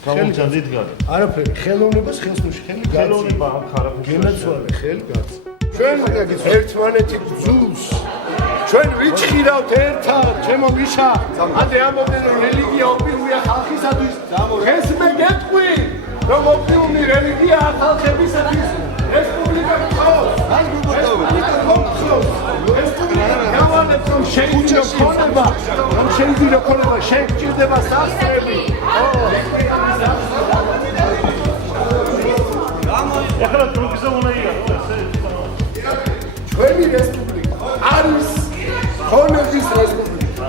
გამომჯანდით გარი. არაფერი, ხელოვნებას ხელს მუშხელი გაცი. ხელოვნება აქ არაფერს. გენაცვალე ხელი გაცი. ჩვენ ერთმანეთი გძულს. ჩვენ ვიჭირავთ ერთად, ჩემო ვიშა. ამდე ამბობენ რომ რელიგია ოპიუმია ხალხისათვის. ეს მე გეტყვი, რომ ოპიუმი რელიგია ხალხებისათვის. რესპუბლიკა გქონს. არ გიგოთავეთ. რესპუბლიკა გავალეთ რომ შეიძლება ქონება, რომ შეიძლება ქონება, შეიძლება სასწრები. ეხლა დროზე უნდა იყოს ესე. ჩვენი რესპუბლიკა არის ქონების რესპუბლიკა.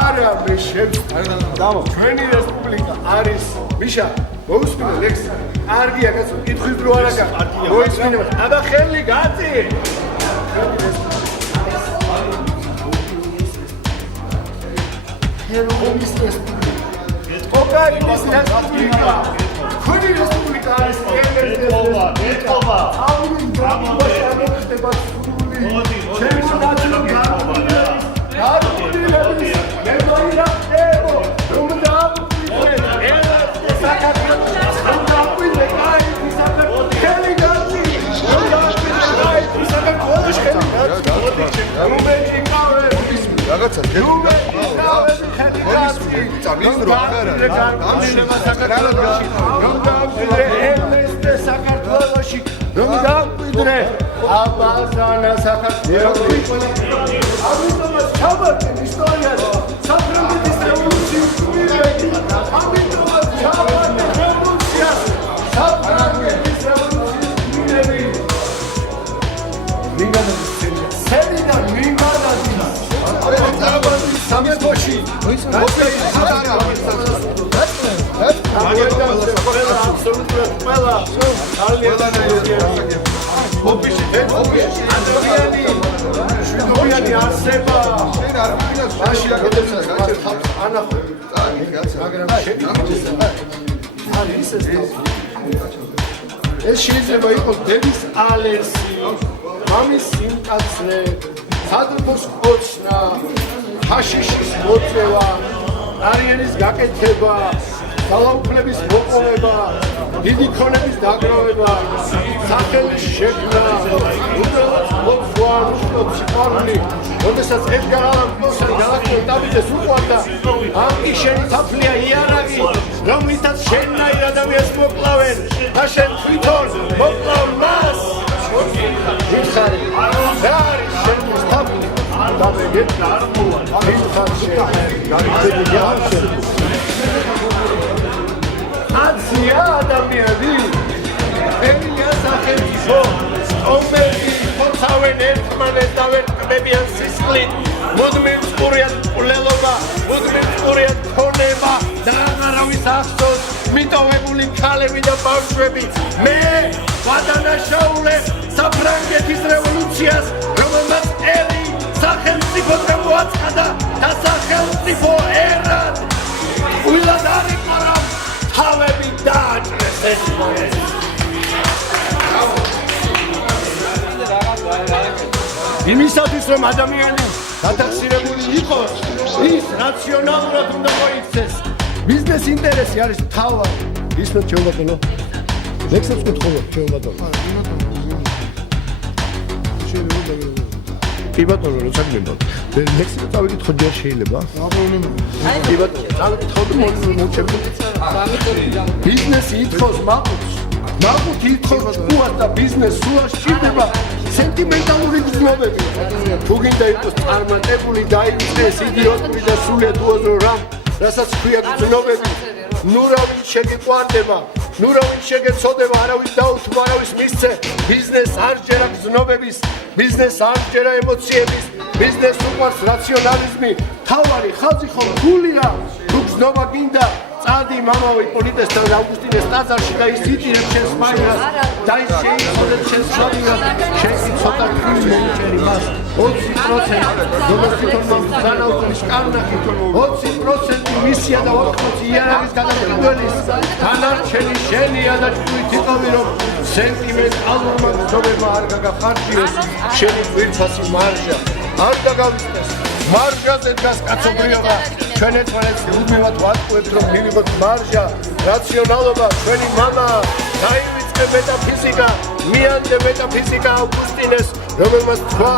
არა მე შევწამო. ჩვენი რესპუბლიკა არის მიშა მოусმინე ლექსი. კარგია კაცო, კითხვის დრო არა კარგია. მოისმინე. აბა ხელი გაწი. ქონის რესპუბლიკა. კოკაინის რესპუბლიკა. ქონის რესპუბლიკა არის ეთყობა. რაღაცა საქართველოში რომ დამკვიდრე აბაზანა საქართველოში ამიტომაც ჩავარდე ისტორიაში საფრანგეთის რევოლუციის გმირები ამიტომაც ჩავარდე რევოლუციას საფრანგეთის რევოლუციის გმირები მიგანადის სერია მიგანადის სამეფოში აბსოლუტურად ყველა შვიდობიანი არსება მაშინ ეს შეიძლება იყოს დედის ალერსი მამის სიმკაცრე სადრფოს კოცნა ჰაშიშის მოწევა არიანის გაკეთება ძალაუფლების მოპოვება დიდი ქონების დაგროვება სახელის შექმნა უბრალოდ მოძღვარული სიყვარული როდესაც ედგარ ალან პოსი გალაქტიკურ დაბიდეს უყვარდა ამ შენი თაფლია იარაღი რომლითაც შენნაირ ადამიანს მოკლავენ და შენ თვითონ მოკლავ მას ვიხარი რა არის შენი თაფლი და მე აცია ადამიანები ემილია სახელმწიფო ომები ხოცავენ ერთმანეთს და ვერ კმებიან სისხლით მუდმივ წყურიან ყლელობა მუდმივ წყურიან ქონება და აღარავის ახსოვს მიტოვებული ქალები და ბავშვები მე ვადანაშაულე საფრანგეთის რევოლუციას რომელმაც ელი სახელმწიფოზე მოაცხადა და სახელმწიფო ერად ვილად არ იყარა თავები დააჭრეს ეს იმისათვის რომ ადამიანი დათახსირებული იყოს ის რაციონალურად უნდა მოიქცეს ბიზნეს ინტერესი არის თავად ისმეთ ჩემბატონო ლექსებს კითხულობ ჩემბატონო კი ბატონო როცა გმენდოთ ლექსი წავიკითხო ჯერ შეიძლება კი ბატონო წავიკითხო მოჩები ბიზნესი ითხოვს მაყურს მაყურს ითხოვს ჭკუას და ბიზნესს სულ სჭირდება სენტიმენტალური გრძნობები თუ გინდა იყოს წარმატებული დაიწეს იდიოტური და სრულიად უაზრო რამ რასაც ქვია გრძნობები ნუ რა ვინ შეგიყვარდება ნუ რა ვინ შეგეცოდება არავის დაუთმო არავის მისცე ბიზნეს არ ჯერა გრძნობების ბიზნეს არ ჯერა ემოციების ბიზნეს უყვარს რაციონალიზმი თავარი ხალხი ხომ გულია თუ გრძნობა გინდა წადი მამავი პოლიტესთან ავგუსტინეს ტაძარში და ის იტირებს შენს მაინას და ის შეიცოდეთ შენს შობილად შენი ცოტა ქმნი მომჭერი მას 20% როგორც თვითონ მამზანაურის კარნახი 20% მისია და 80 იარაღის გადამყიდველის დანარჩენი შენია და ჭკვით იტოვი რომ სენტიმენტალურმა გრძნობებმა არ გაგახარჯიოს შენი გვირთვასი მარჟა არ დაგავიწყდეს მარჟაზე დგას კაცობრიობა ჩვენ ერთმანეთს უბნევად ვატყუებთ რომ მივიღოთ მარჟა რაციონალობა ჩვენი მამა დაივიწყე მეტაფიზიკა მიანდე მეტაფიზიკა ავგუსტინეს რომელმაც თქვა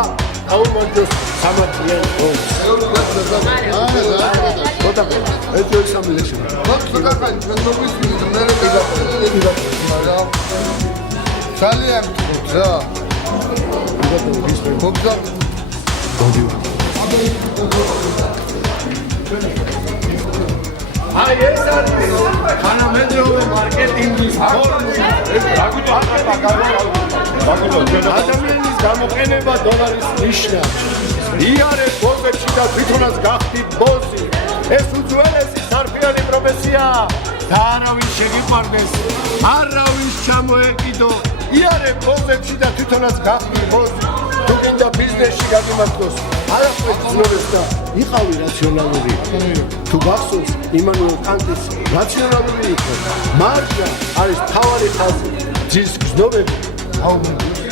აუმოჯოს სამართლიან ომს ეს სამილეში ძალიან რა მოგზა აი ეს არის თანამედროვე მარკეტინგის ადამიანის გამოყენება დოლარის ნიშნა იარე ბოლგეთში და თვითონაც გახდით ბოსი ეს უძველესი სარფიანი პროფესიაა და არავის შეგიყვარდეს არავის ჩამოეკიდო იარე ბოლგეთში და თვითონაც გახდით ბოსი თუ გინდა ბიზნესში გადიმართოს არაფერი ძნობს და იყავი რაციონალური თუ გახსოვს იმანუელ კანტის რაციონალური იყო მარჟა არის თავარი ხაზი ძის გზნობები აუმენტი